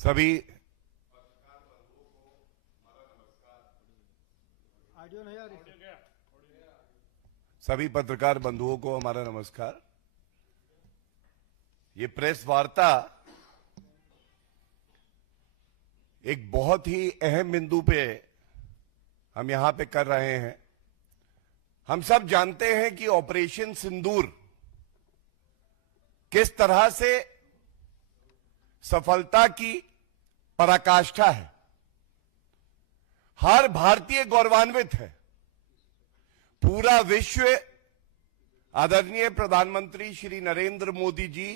सभी ऑडियो नहीं आ रही। सभी पत्रकार बंधुओं को हमारा नमस्कार। ये प्रेस वार्ता एक बहुत ही अहम बिंदु पे हम यहां पे कर रहे हैं। हम सब जानते हैं कि ऑपरेशन सिंदूर किस तरह से सफलता की पराकाष्ठा है। हर भारतीय गौरवान्वित है। पूरा विश्व आदरणीय प्रधानमंत्री श्री नरेंद्र मोदी जी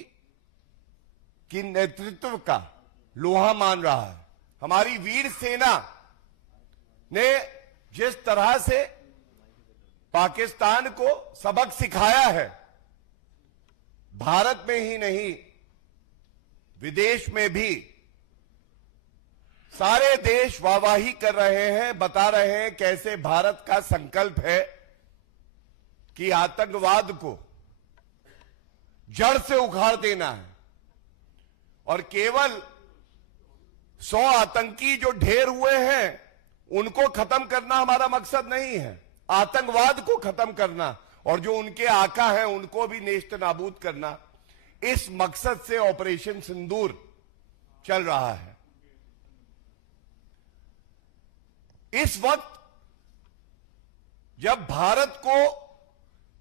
की नेतृत्व का लोहा मान रहा है। हमारी वीर सेना ने जिस तरह से पाकिस्तान को सबक सिखाया है, भारत में ही नहीं विदेश में भी सारे देश वाहवाही कर रहे हैं, बता रहे हैं कैसे भारत का संकल्प है कि आतंकवाद को जड़ से उखाड़ देना है। और केवल 100 आतंकी जो ढेर हुए हैं उनको खत्म करना हमारा मकसद नहीं है, आतंकवाद को खत्म करना और जो उनके आका हैं उनको भी नेस्त नाबूद करना, इस मकसद से ऑपरेशन सिंदूर चल रहा है। इस वक्त जब भारत को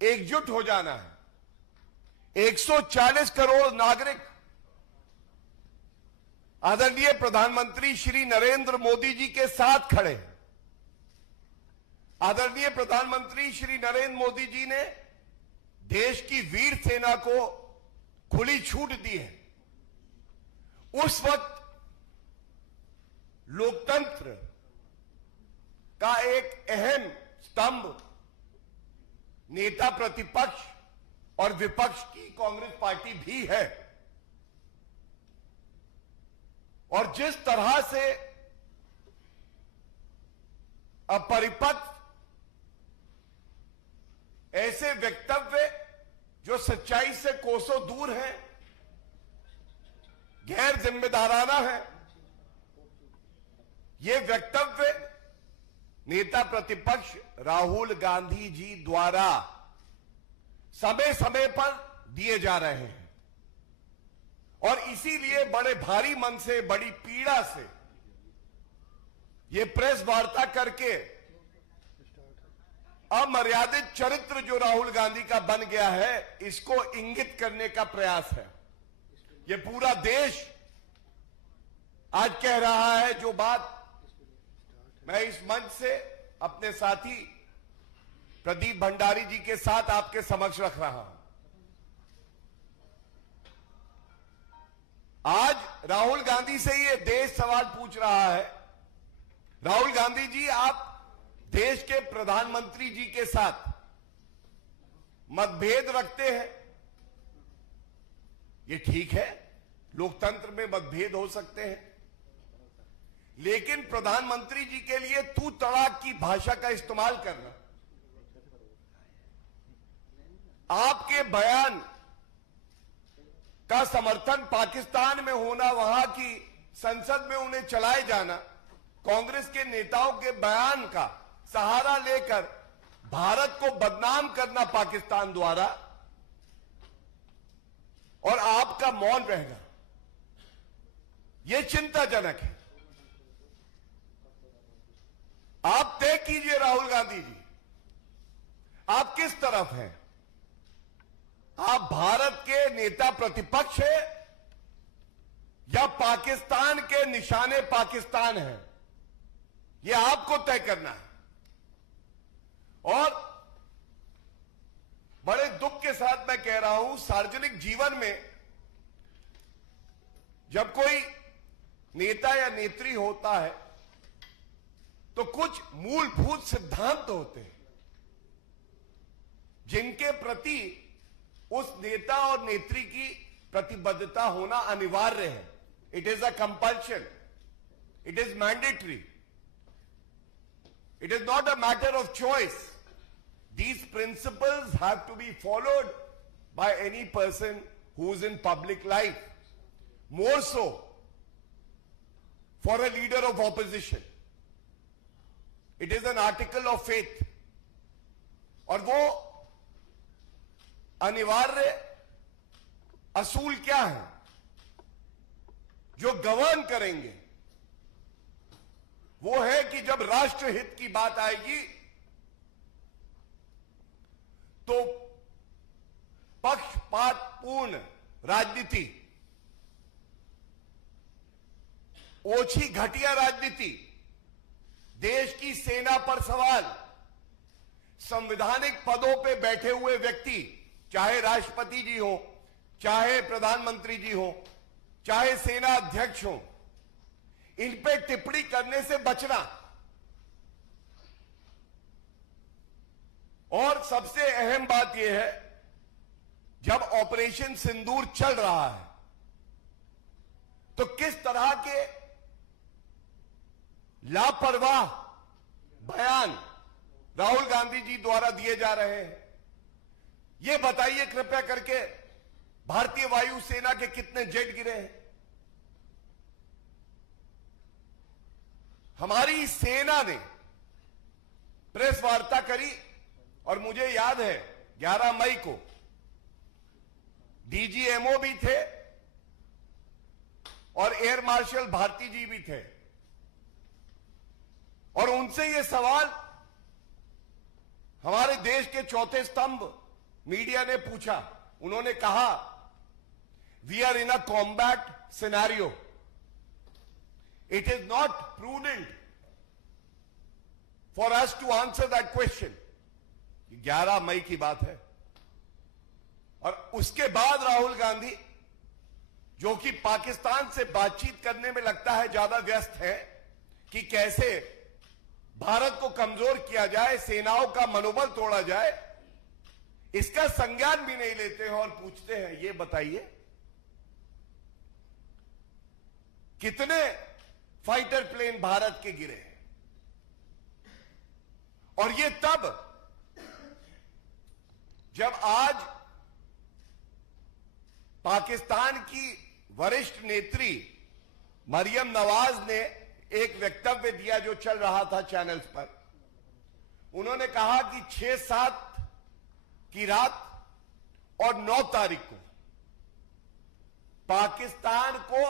एकजुट हो जाना है, 140 करोड़ नागरिक आदरणीय प्रधानमंत्री श्री नरेंद्र मोदी जी के साथ खड़े हैं। आदरणीय प्रधानमंत्री श्री नरेंद्र मोदी जी ने देश की वीर सेना को खुली छूट दी है। उस वक्त लोकतंत्र का एक अहम स्तंभ नेता प्रतिपक्ष और विपक्ष की कांग्रेस पार्टी भी है। और जिस तरह से अपरिपक्व ऐसे वक्तव्य जो सच्चाई से कोसों दूर है, गैर जिम्मेदाराना है, ये वक्तव्य नेता प्रतिपक्ष राहुल गांधी जी द्वारा समय समय पर दिए जा रहे हैं। और इसीलिए बड़े भारी मन से, बड़ी पीड़ा से ये प्रेस वार्ता करके अमर्यादित चरित्र जो राहुल गांधी का बन गया है, इसको इंगित करने का प्रयास है। ये पूरा देश आज कह रहा है जो बात मैं इस मंच से अपने साथी प्रदीप भंडारी जी के साथ आपके समक्ष रख रहा हूं। आज राहुल गांधी से ये देश सवाल पूछ रहा है। राहुल गांधी जी, आप देश के प्रधानमंत्री जी के साथ मतभेद रखते हैं, ये ठीक है, लोकतंत्र में मतभेद हो सकते हैं, लेकिन प्रधानमंत्री जी के लिए तू तड़ाक की भाषा का इस्तेमाल करना, आपके बयान का समर्थन पाकिस्तान में होना, वहां की संसद में उन्हें चलाए जाना, कांग्रेस के नेताओं के बयान का सहारा लेकर भारत को बदनाम करना पाकिस्तान द्वारा, और आपका मौन रहना, यह चिंताजनक है। आप तय कीजिए राहुल गांधी जी, आप किस तरफ हैं? आप भारत के नेता प्रतिपक्ष हैं या पाकिस्तान के निशाने पाकिस्तान हैं? यह आपको तय करना है। और बड़े दुख के साथ मैं कह रहा हूं, सार्वजनिक जीवन में जब कोई नेता या नेत्री होता है तो कुछ मूलभूत सिद्धांत होते हैं जिनके प्रति उस नेता और नेत्री की प्रतिबद्धता होना अनिवार्य है। It is a compulsion, it is mandatory, it is not a matter of choice. These principles have to be followed by any person who is in public life. More so for a leader of opposition. It is an article of faith. और वो अनिवार्य असूल क्या है जो govern करेंगे? वो है कि जब राष्ट्रहित की बात आएगी तो पक्षपातपूर्ण राजनीति, ओछी घटिया राजनीति, देश की सेना पर सवाल, संवैधानिक पदों पे बैठे हुए व्यक्ति, चाहे राष्ट्रपति जी हो, चाहे प्रधानमंत्री जी हो, चाहे सेना अध्यक्ष हो, इन पे टिप्पणी करने से बचना। और सबसे अहम बात यह है, जब ऑपरेशन सिंदूर चल रहा है तो किस तरह के लापरवाह बयान राहुल गांधी जी द्वारा दिए जा रहे हैं, यह बताइए कृपया करके। भारतीय वायुसेना के कितने जेट गिरे हैं? हमारी सेना ने प्रेस वार्ता करी और मुझे याद है 11 मई को डीजीएमओ भी थे और एयर मार्शल भारती जी भी थे, और उनसे यह सवाल हमारे देश के चौथे स्तंभ मीडिया ने पूछा। उन्होंने कहा, we are in a combat scenario, it is not prudent for us to answer that question. 11 मई की बात है। और उसके बाद राहुल गांधी, जो कि पाकिस्तान से बातचीत करने में लगता है ज्यादा व्यस्त है कि कैसे भारत को कमजोर किया जाए, सेनाओं का मनोबल तोड़ा जाए, इसका संज्ञान भी नहीं लेते हैं और पूछते हैं, ये बताइए कितने फाइटर प्लेन भारत के गिरे हैं? और ये तब जब आज पाकिस्तान की वरिष्ठ नेत्री मरियम नवाज ने एक वक्तव्य दिया जो चल रहा था चैनल्स पर। उन्होंने कहा कि 6-7 की रात और 9 तारीख को पाकिस्तान को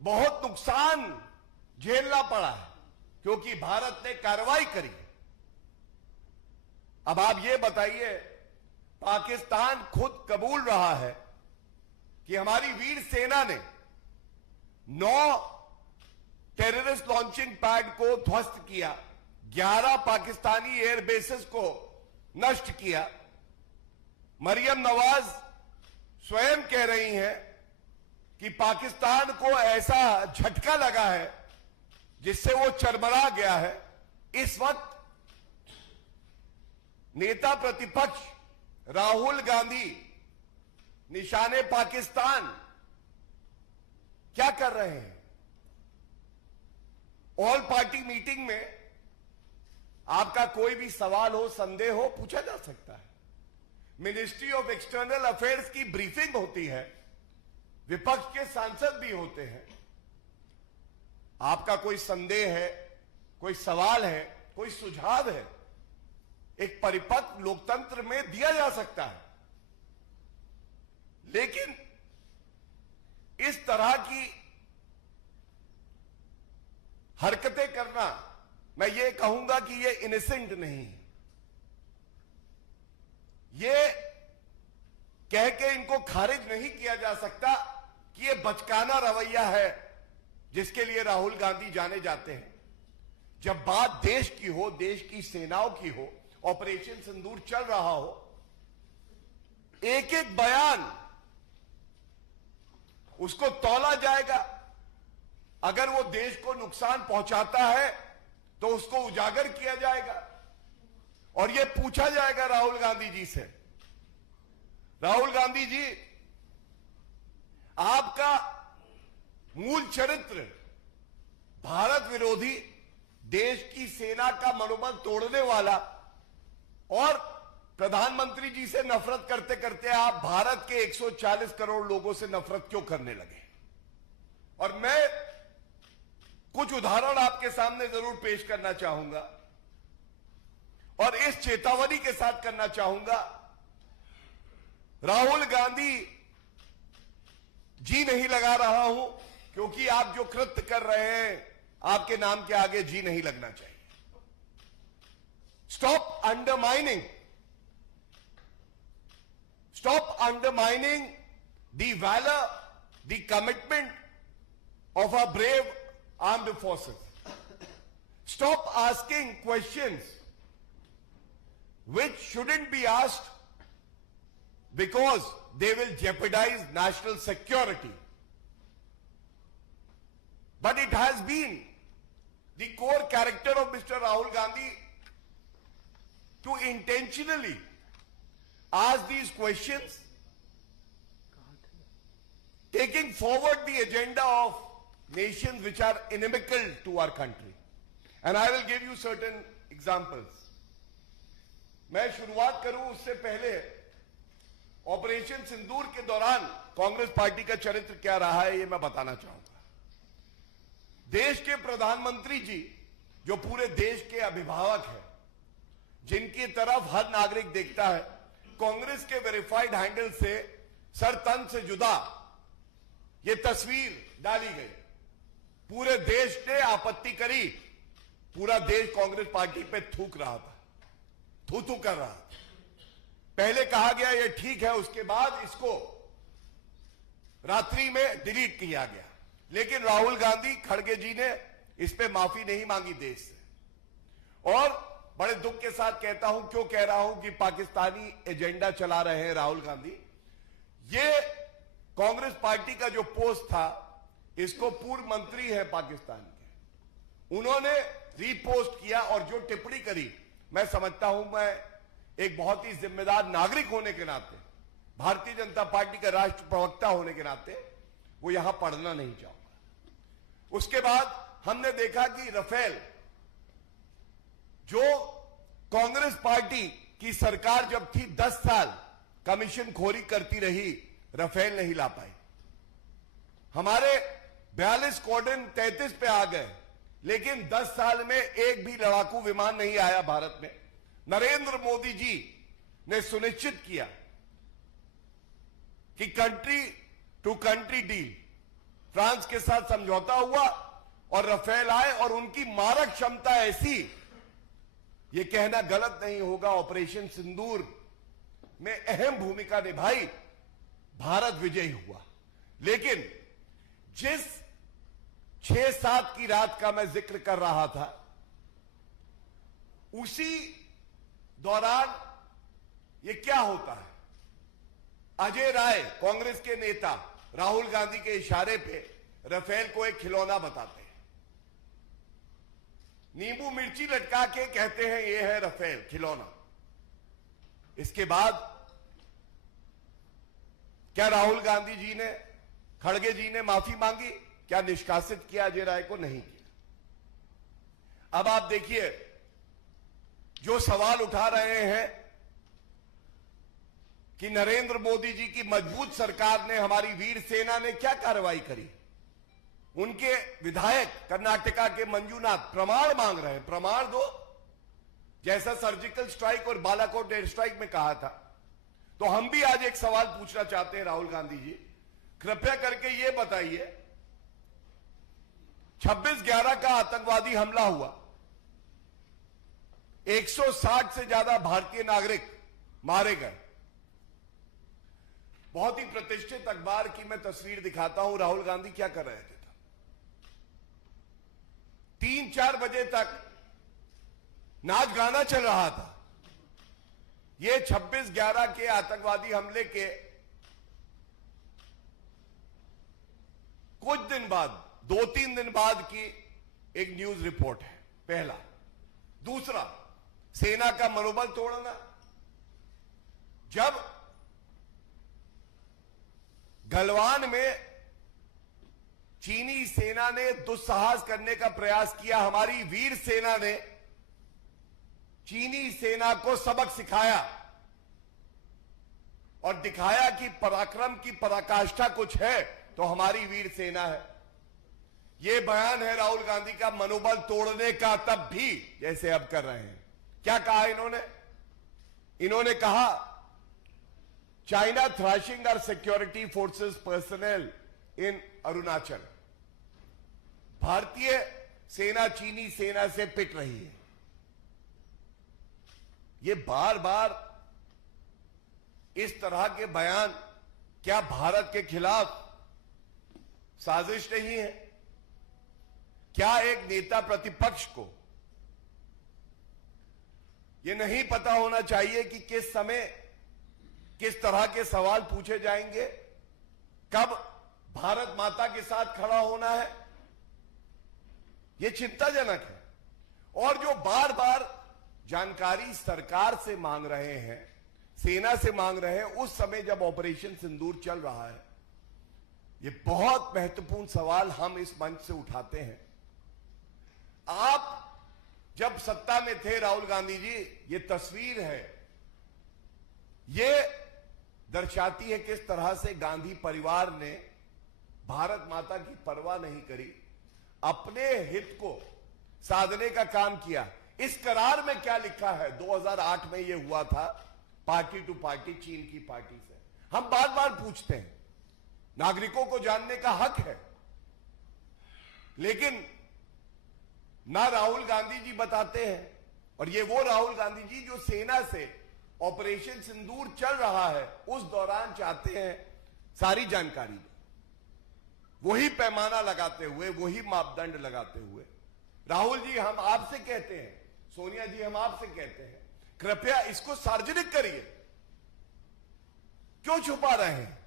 बहुत नुकसान झेलना पड़ा है क्योंकि भारत ने कार्रवाई करी। अब आप ये बताइए, पाकिस्तान खुद कबूल रहा है कि हमारी वीर सेना ने 9 टेररिस्ट लॉन्चिंग पैड को ध्वस्त किया, 11 पाकिस्तानी एयरबेसेस को नष्ट किया। मरियम नवाज स्वयं कह रही हैं कि पाकिस्तान को ऐसा झटका लगा है जिससे वो चरमरा गया है। इस वक्त नेता प्रतिपक्ष राहुल गांधी निशाने पाकिस्तान क्या कर रहे हैं? ऑल पार्टी मीटिंग में आपका कोई भी सवाल हो, संदेह हो, पूछा जा सकता है। मिनिस्ट्री ऑफ एक्सटर्नल अफेयर्स की ब्रीफिंग होती है, विपक्ष के सांसद भी होते हैं। आपका कोई संदेह है, कोई सवाल है, कोई सुझाव है, एक परिपक्व लोकतंत्र में दिया जा सकता है। लेकिन इस तरह की हरकतें करना, मैं ये कहूंगा कि ये इनोसेंट नहीं है। ये कह के इनको खारिज नहीं किया जा सकता कि ये बचकाना रवैया है जिसके लिए राहुल गांधी जाने जाते हैं। जब बात देश की हो, देश की सेनाओं की हो, ऑपरेशन सिंदूर चल रहा हो, एक एक बयान उसको तौला जाएगा। अगर वो देश को नुकसान पहुंचाता है तो उसको उजागर किया जाएगा और ये पूछा जाएगा राहुल गांधी जी से, राहुल गांधी जी, आपका मूल चरित्र भारत विरोधी, देश की सेना का मनोबल तोड़ने वाला, और प्रधानमंत्री जी से नफरत करते करते आप भारत के 140 करोड़ लोगों से नफरत क्यों करने लगे? और मैं कुछ उदाहरण आपके सामने जरूर पेश करना चाहूंगा और इस चेतावनी के साथ करना चाहूंगा, राहुल गांधी जी नहीं लगा रहा हूं, क्योंकि आप जो कृत्य कर रहे हैं आपके नाम के आगे जी नहीं लगना चाहिए। Stop undermining the valour, the commitment of our brave armed forces. Stop asking questions which shouldn't be asked because they will jeopardize national security. But it has been the core character of Mr. Rahul Gandhi to intentionally ask these questions, taking forward the agenda of nations which are inimical to our country. And I will give you certain examples. मैं शुरुआत करूं उससे पहले operation सिंदूर के दौरान Congress party का चरित्र क्या रहा है ये मैं बताना चाहूंगा। देश के प्रधानमंत्री जी जो पूरे देश के अभिभावक हैं, जिनकी तरफ हर नागरिक देखता है, कांग्रेस के वेरीफाइड हैंडल से सर तन से जुदा ये तस्वीर डाली गई। पूरे देश ने आपत्ति करी, पूरा देश कांग्रेस पार्टी पे थूक रहा था, थू कर रहा था। पहले कहा गया ये ठीक है, उसके बाद इसको रात्रि में डिलीट किया गया। लेकिन राहुल गांधी खड़गे जी ने इस पे माफी नहीं मांगी देश से। और बड़े दुख के साथ कहता हूं, क्यों कह रहा हूं कि पाकिस्तानी एजेंडा चला रहे हैं राहुल गांधी। ये कांग्रेस पार्टी का जो पोस्ट था, इसको पूर्व मंत्री है पाकिस्तान के, उन्होंने रीपोस्ट किया और जो टिप्पणी करी, मैं समझता हूं, मैं एक बहुत ही जिम्मेदार नागरिक होने के नाते, भारतीय जनता पार्टी का राष्ट्र प्रवक्ता होने के नाते, वो यहां पढ़ना नहीं चाहूंगा। उसके बाद हमने देखा कि राफेल, जो कांग्रेस पार्टी की सरकार जब थी 10 साल कमीशन खोरी करती रही, राफेल नहीं ला पाई। हमारे 42 स्क्वाड्रन 33 पे आ गए, लेकिन 10 साल में एक भी लड़ाकू विमान नहीं आया भारत में। नरेंद्र मोदी जी ने सुनिश्चित किया कि country to country deal, France के साथ समझौता हुआ और राफेल आए, और उनकी मारक क्षमता ऐसी, ये कहना गलत नहीं होगा, ऑपरेशन सिंदूर में अहम भूमिका निभाई, भारत विजयी हुआ। लेकिन जिस 6-7 की रात का मैं जिक्र कर रहा था, उसी दौरान ये क्या होता है, अजय राय कांग्रेस के नेता राहुल गांधी के इशारे पे राफेल को एक खिलौना बताते हैं, नींबू मिर्ची लटका के कहते हैं ये है राफेल खिलौना। इसके बाद क्या राहुल गांधी जी ने, खड़गे जी ने माफी मांगी? क्या निष्कासित किया अजय राय को? नहीं किया। अब आप देखिए, जो सवाल उठा रहे हैं कि नरेंद्र मोदी जी की मजबूत सरकार ने, हमारी वीर सेना ने क्या कार्रवाई करी। उनके विधायक कर्नाटका के मंजूनाथ प्रमाण मांग रहे हैं, प्रमाण दो, जैसा सर्जिकल स्ट्राइक और बालाकोट एयर स्ट्राइक में कहा था। तो हम भी आज एक सवाल पूछना चाहते हैं राहुल गांधी जी, कृपया करके ये बताइए, 26/11 का आतंकवादी हमला हुआ, 160 से ज्यादा भारतीय नागरिक मारे गए। बहुत ही प्रतिष्ठित अखबार की मैं तस्वीर दिखाता हूं, राहुल गांधी क्या कर रहे थे। 3-4 बजे तक नाच गाना चल रहा था। ये 26/11 के आतंकवादी हमले के कुछ दिन बाद, 2-3 दिन बाद की एक न्यूज रिपोर्ट है, पहला। दूसरा, सेना का मनोबल तोड़ना। जब गलवान में चीनी सेना ने दुस्साहस करने का प्रयास किया, हमारी वीर सेना ने चीनी सेना को सबक सिखाया और दिखाया कि पराक्रम की पराकाष्ठा कुछ है तो हमारी वीर सेना है। ये बयान है राहुल गांधी का मनोबल तोड़ने का, तब भी जैसे अब कर रहे हैं। क्या कहा इन्होंने कहा China thrashing our security forces personnel in Arunachal. भारतीय सेना चीनी सेना से पिट रही है। ये बार बार इस तरह के बयान क्या भारत के खिलाफ साजिश नहीं है? क्या एक नेता प्रतिपक्ष को यह नहीं पता होना चाहिए कि किस समय किस तरह के सवाल पूछे जाएंगे, कब भारत माता के साथ खड़ा होना है? यह चिंताजनक है। और जो बार बार जानकारी सरकार से मांग रहे हैं, सेना से मांग रहे हैं, उस समय जब ऑपरेशन सिंदूर चल रहा है, यह बहुत महत्वपूर्ण सवाल हम इस मंच से उठाते हैं। आप जब सत्ता में थे राहुल गांधी जी, ये तस्वीर है, ये दर्शाती है किस तरह से गांधी परिवार ने भारत माता की परवाह नहीं करी, अपने हित को साधने का काम किया। इस करार में क्या लिखा है? 2008 में यह हुआ था, पार्टी टू पार्टी, चीन की पार्टी से। हम बार बार पूछते हैं, नागरिकों को जानने का हक है, लेकिन ना राहुल गांधी जी बताते हैं। और ये वो राहुल गांधी जी जो सेना से ऑपरेशन सिंदूर चल रहा है उस दौरान चाहते हैं सारी जानकारी, वही पैमाना लगाते हुए, वही मापदंड लगाते हुए। राहुल जी, हम आपसे कहते हैं, सोनिया जी, हम आपसे कहते हैं, कृपया इसको सार्वजनिक करिए। क्यों छुपा रहे हैं?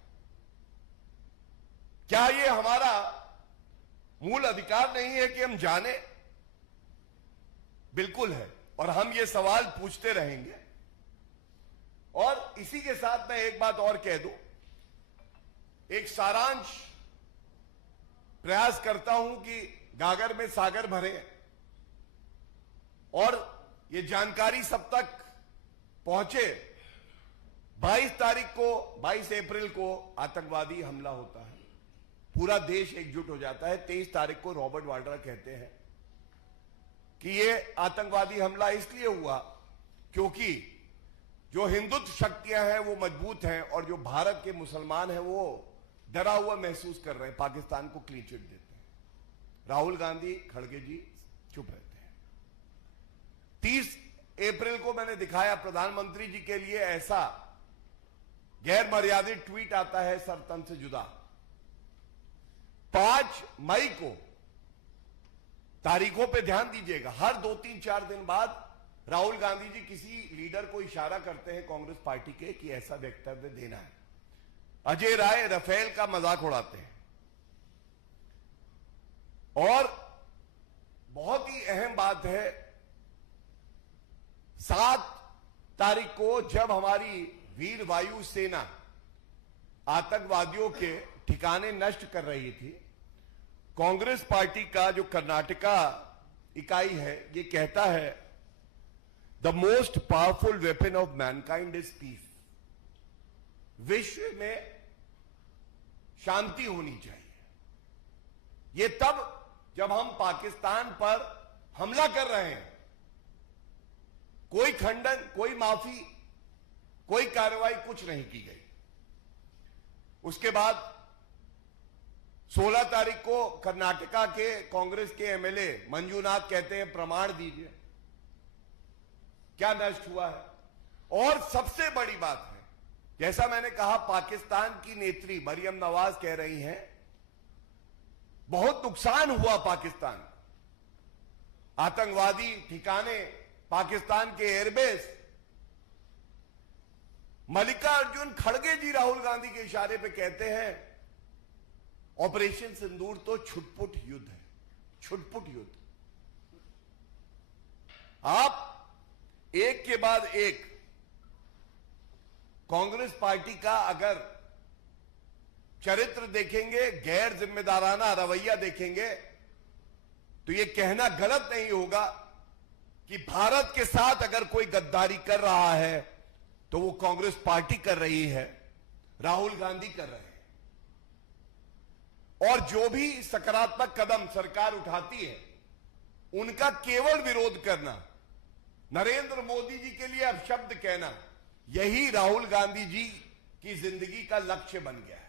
क्या ये हमारा मूल अधिकार नहीं है कि हम जाने? बिल्कुल है, और हम ये सवाल पूछते रहेंगे। और इसी के साथ मैं एक बात और कह दूं, एक सारांश प्रयास करता हूं कि गागर में सागर भरे, और ये जानकारी सब तक पहुंचे। 22 अप्रैल को आतंकवादी हमला होता है, पूरा देश एकजुट हो जाता है। 23 तारीख को रॉबर्ट वाड्रा कहते हैं कि ये आतंकवादी हमला इसलिए हुआ क्योंकि जो हिंदुत्व शक्तियां हैं वो मजबूत हैं, और जो भारत के मुसलमान हैं वो डरा हुआ महसूस कर रहे हैं, पाकिस्तान को क्लीन चिट देते हैं। राहुल गांधी, खड़गे जी चुप रहते हैं। 30 अप्रैल को मैंने दिखाया, प्रधानमंत्री जी के लिए ऐसा गैर मर्यादित ट्वीट आता है, सरतन से जुदा। 5 मई को, तारीखों पे ध्यान दीजिएगा, हर 2-3-4 दिन बाद राहुल गांधी जी किसी लीडर को इशारा करते हैं कांग्रेस पार्टी के कि ऐसा वक्तव्य देना है। अजय राय राफेल का मजाक उड़ाते हैं। और बहुत ही अहम बात है, 7 तारीख को जब हमारी वीर वायु सेना आतंकवादियों के ठिकाने नष्ट कर रही थी, कांग्रेस पार्टी का जो कर्नाटका इकाई है ये कहता है the most powerful weapon of Mankind is peace. विश्व में शांति होनी चाहिए। ये तब जब हम पाकिस्तान पर हमला कर रहे हैं, कोई खंडन, कोई माफी, कोई कार्रवाई कुछ नहीं की गई। उसके बाद 16 तारीख को कर्नाटका के कांग्रेस के एमएलए मंजूनाथ कहते हैं प्रमाण दीजिए क्या नष्ट हुआ है। और सबसे बड़ी बात है, जैसा मैंने कहा, पाकिस्तान की नेत्री मरियम नवाज कह रही हैं बहुत नुकसान हुआ पाकिस्तान, आतंकवादी ठिकाने, पाकिस्तान के एयरबेस। मल्लिकार्जुन खड़गे जी राहुल गांधी के इशारे पे कहते हैं ऑपरेशन सिंदूर तो छुटपुट युद्ध है, छुटपुट युद्ध। आप एक के बाद एक कांग्रेस पार्टी का अगर चरित्र देखेंगे, गैर जिम्मेदाराना रवैया देखेंगे, तो यह कहना गलत नहीं होगा कि भारत के साथ अगर कोई गद्दारी कर रहा है तो वो कांग्रेस पार्टी कर रही है, राहुल गांधी कर रहे हैं। और जो भी सकारात्मक कदम सरकार उठाती है उनका केवल विरोध करना, नरेंद्र मोदी जी के लिए अपशब्द कहना, यही राहुल गांधी जी की जिंदगी का लक्ष्य बन गया है।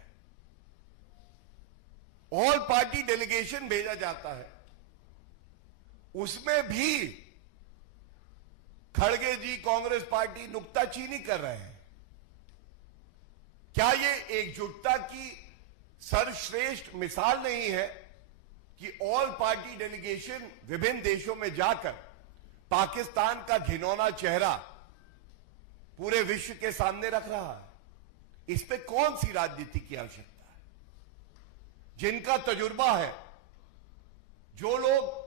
ऑल पार्टी डेलीगेशन भेजा जाता है, उसमें भी खड़गे जी कांग्रेस पार्टी नुक्ताचीनी कर रहे हैं। क्या ये एकजुटता की सर्वश्रेष्ठ मिसाल नहीं है कि ऑल पार्टी डेलीगेशन विभिन्न देशों में जाकर पाकिस्तान का घिनौना चेहरा पूरे विश्व के सामने रख रहा है? इस पे कौन सी राजनीति की आवश्यकता है? जिनका तजुर्बा है, जो लोग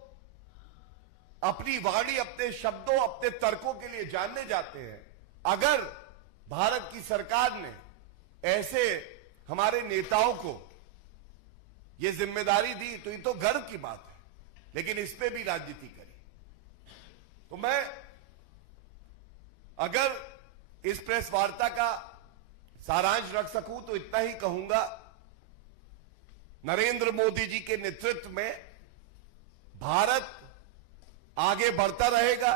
अपनी वाणी, अपने शब्दों, अपने तर्कों के लिए जानने जाते हैं, अगर भारत की सरकार ने ऐसे हमारे नेताओं को यह जिम्मेदारी दी तो ये तो गर्व की बात है, लेकिन इस पे भी राजनीति करी। तो मैं अगर इस प्रेस वार्ता का सारांश रख सकूं तो इतना ही कहूंगा, नरेंद्र मोदी जी के नेतृत्व में भारत आगे बढ़ता रहेगा।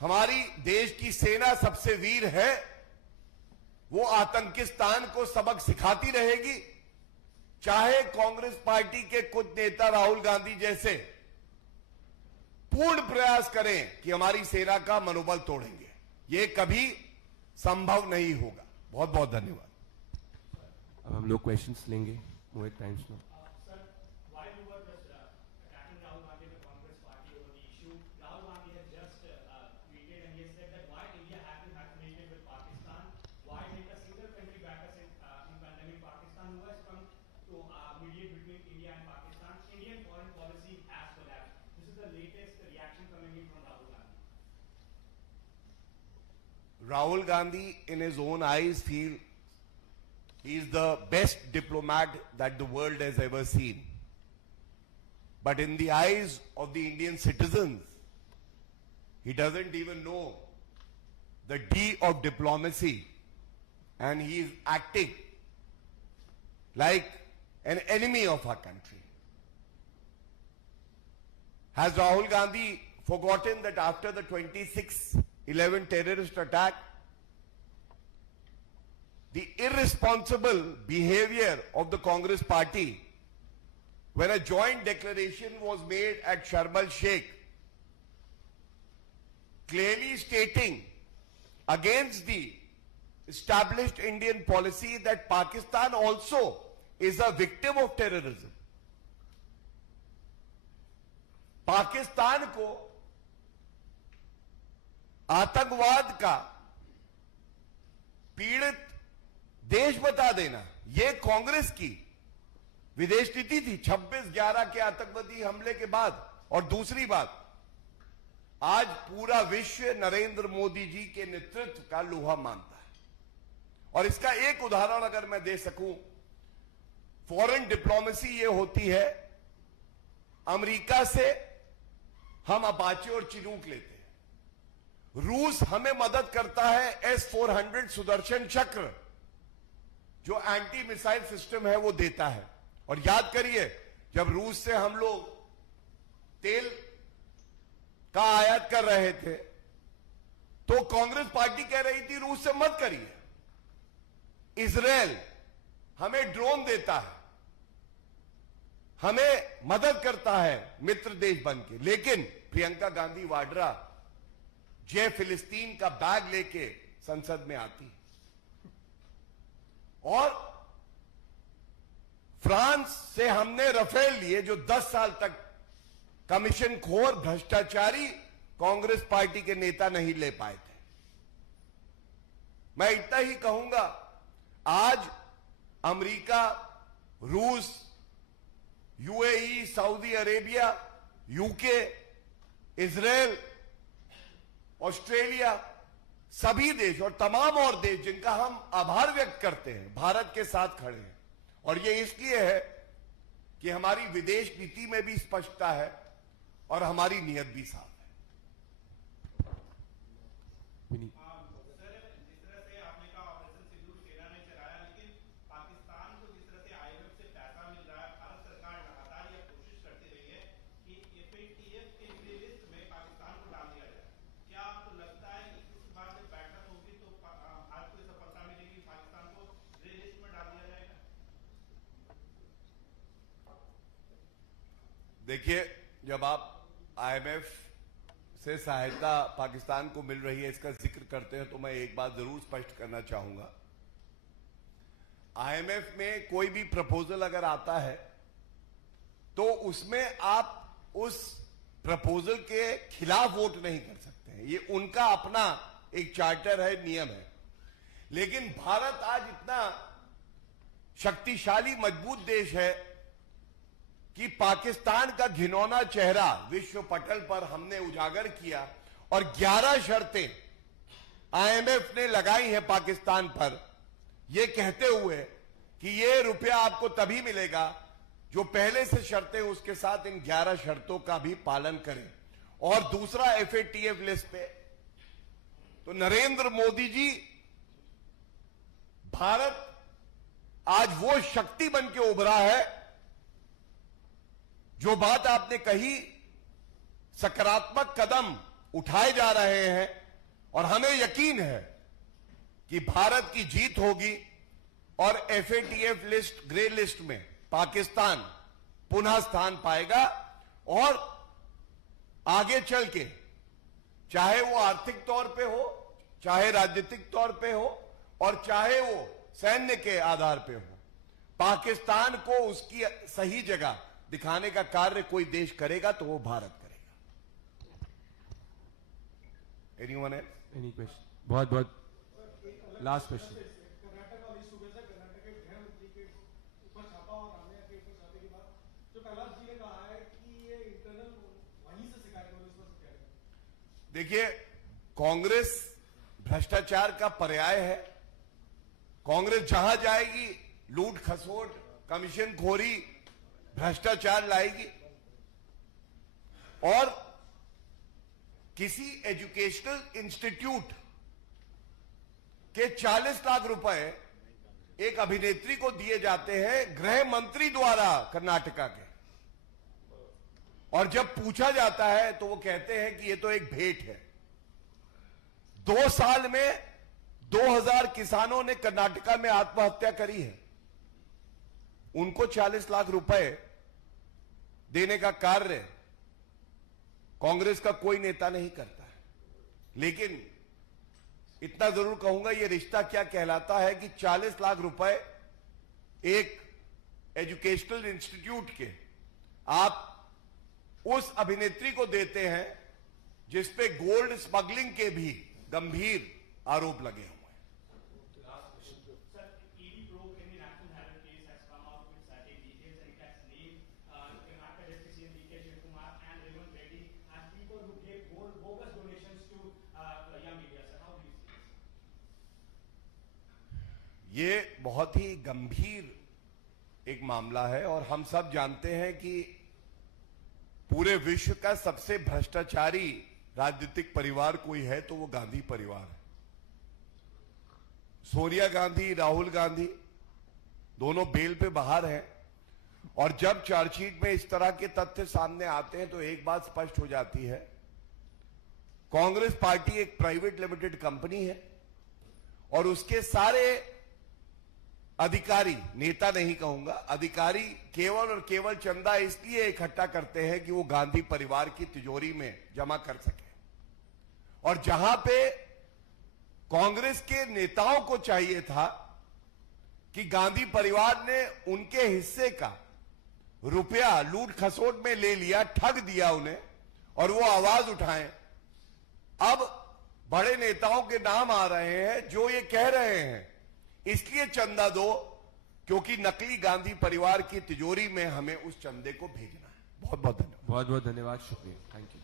हमारी देश की सेना सबसे वीर है, वो आतंकिस्तान को सबक सिखाती रहेगी, चाहे कांग्रेस पार्टी के कुछ नेता राहुल गांधी जैसे पूर्ण प्रयास करें कि हमारी सेना का मनोबल तोड़ेंगे। ये कभी संभव नहीं होगा। बहुत बहुत धन्यवाद। अब हम लोग क्वेश्चंस लेंगे। मोहित टाइम्स में। Rahul Gandhi, in his own eyes, feel he is the best diplomat that the world has ever seen. But in the eyes of the Indian citizens, he doesn't even know the D of diplomacy, and he is acting like an enemy of our country. Has Rahul Gandhi forgotten that after the 26/11 terrorist attack, the irresponsible behavior of the Congress party, when a joint declaration was made at Sharm el-Sheikh, clearly stating against the established Indian policy that Pakistan also is a victim of terrorism. Pakistan को आतंकवाद का पीड़ित देश बता देना, यह कांग्रेस की विदेश नीति थी 26/11 के आतंकवादी हमले के बाद। और दूसरी बात, आज पूरा विश्व नरेंद्र मोदी जी के नेतृत्व का लोहा मानता है। और इसका एक उदाहरण अगर मैं दे सकूं, फॉरेन डिप्लोमेसी यह होती है, अमेरिका से हम अपाचे और चिनूक लेते हैं, रूस हमें मदद करता है S-400 सुदर्शन चक्र जो एंटी मिसाइल सिस्टम है वो देता है। और याद करिए, जब रूस से हम लोग तेल का आयात कर रहे थे तो कांग्रेस पार्टी कह रही थी रूस से मत करिए। इजराइल हमें ड्रोन देता है, हमें मदद करता है मित्र देश बन के, लेकिन प्रियंका गांधी वाड्रा जय फिलिस्तीन का बैग लेके संसद में आती है। और फ्रांस से हमने राफेल लिए जो 10 साल तक कमीशन खोर भ्रष्टाचारी कांग्रेस पार्टी के नेता नहीं ले पाए थे। मैं इतना ही कहूंगा, आज अमेरिका, रूस, UAE, Saudi Arabia, UK, Israel, Australia, सभी देश और तमाम और देश जिनका हम आभार व्यक्त करते हैं, भारत के साथ खड़े हैं। और ये इसलिए है कि हमारी विदेश नीति में भी स्पष्टता है और हमारी नीयत भी साफ है। जिस तरह से आपने कहा ऑपरेशन सिंदूर सेना ने चलाया, लेकिन पाकिस्तान को जिस तरह से IMF देखिए, जब आप आईएमएफ से सहायता पाकिस्तान को मिल रही है इसका जिक्र करते हैं तो मैं एक बात जरूर स्पष्ट करना चाहूंगा। आईएमएफ में कोई भी प्रपोजल अगर आता है तो उसमें आप उस प्रपोजल के खिलाफ वोट नहीं कर सकते हैं, ये उनका अपना एक चार्टर है, नियम है। लेकिन भारत आज इतना शक्तिशाली मजबूत देश है कि पाकिस्तान का घिनौना चेहरा विश्व पटल पर हमने उजागर किया और 11 शर्तें आईएमएफ ने लगाई हैं पाकिस्तान पर, यह कहते हुए कि ये रुपया आपको तभी मिलेगा जो पहले से शर्तें उसके साथ इन 11 शर्तों का भी पालन करें। और दूसरा एफएटीएफ लिस्ट पे तो नरेंद्र मोदी जी, भारत आज वो शक्ति बन के उभरा है। जो बात आपने कही, सकारात्मक कदम उठाए जा रहे हैं और हमें यकीन है कि भारत की जीत होगी और एफएटीएफ लिस्ट, ग्रे लिस्ट में पाकिस्तान पुनः स्थान पाएगा और आगे चल के चाहे वो आर्थिक तौर पे हो, चाहे राजनीतिक तौर पे हो और चाहे वो सैन्य के आधार पे हो, पाकिस्तान को उसकी सही जगह दिखाने का कार्य कोई देश करेगा तो वो भारत करेगा। Anyone else? Any question? बहुत बहुत लास्ट क्वेश्चन। कर्नाटक वाली सूबे से कर्नाटक के गृह मंत्री के ऊपर छापा और रामैया के ऊपर छापे के बाद जो कैलाश जी ने कहा है कि ये इंटरनल वहीं से शिकायत होगी, इस पर क्या है? देखिए, कांग्रेस भ्रष्टाचार का पर्याय है। कांग्रेस जहां जाएगी लूट खसोट, कमीशन खोरी, भ्रष्टाचार लाएगी। और किसी एजुकेशनल इंस्टीट्यूट के 40 लाख रुपए एक अभिनेत्री को दिए जाते हैं गृह मंत्री द्वारा कर्नाटका के, और जब पूछा जाता है तो वो कहते हैं कि ये तो एक भेंट है। 2 साल में 2000 किसानों ने कर्नाटका में आत्महत्या करी है, उनको 40 लाख रुपए देने का कार्य कांग्रेस का कोई नेता नहीं करता है। लेकिन इतना जरूर कहूंगा, यह रिश्ता क्या कहलाता है कि 40 लाख रुपए एक एजुकेशनल इंस्टीट्यूट के आप उस अभिनेत्री को देते हैं जिसपे गोल्ड स्मगलिंग के भी गंभीर आरोप लगे हुए हैं। ये बहुत ही गंभीर एक मामला है और हम सब जानते हैं कि पूरे विश्व का सबसे भ्रष्टाचारी राजनीतिक परिवार कोई है तो वो गांधी परिवार है। सोनिया गांधी, राहुल गांधी दोनों बेल पे बाहर हैं और जब चार्जशीट में इस तरह के तथ्य सामने आते हैं तो एक बात स्पष्ट हो जाती है, कांग्रेस पार्टी एक प्राइवेट लिमिटेड कंपनी है और उसके सारे अधिकारी, नेता नहीं कहूंगा, अधिकारी केवल और केवल चंदा इसलिए इकट्ठा करते हैं कि वो गांधी परिवार की तिजोरी में जमा कर सके। और जहां पे कांग्रेस के नेताओं को चाहिए था कि गांधी परिवार ने उनके हिस्से का रुपया लूट खसोट में ले लिया, ठग दिया उन्हें और वो आवाज उठाएं, अब बड़े नेताओं के नाम आ रहे हैं जो ये कह रहे हैं इसलिए चंदा दो क्योंकि नकली गांधी परिवार की तिजोरी में हमें उस चंदे को भेजना है। बहुत बहुत धन्यवाद। बहुत बहुत धन्यवाद, शुक्रिया, थैंक यू।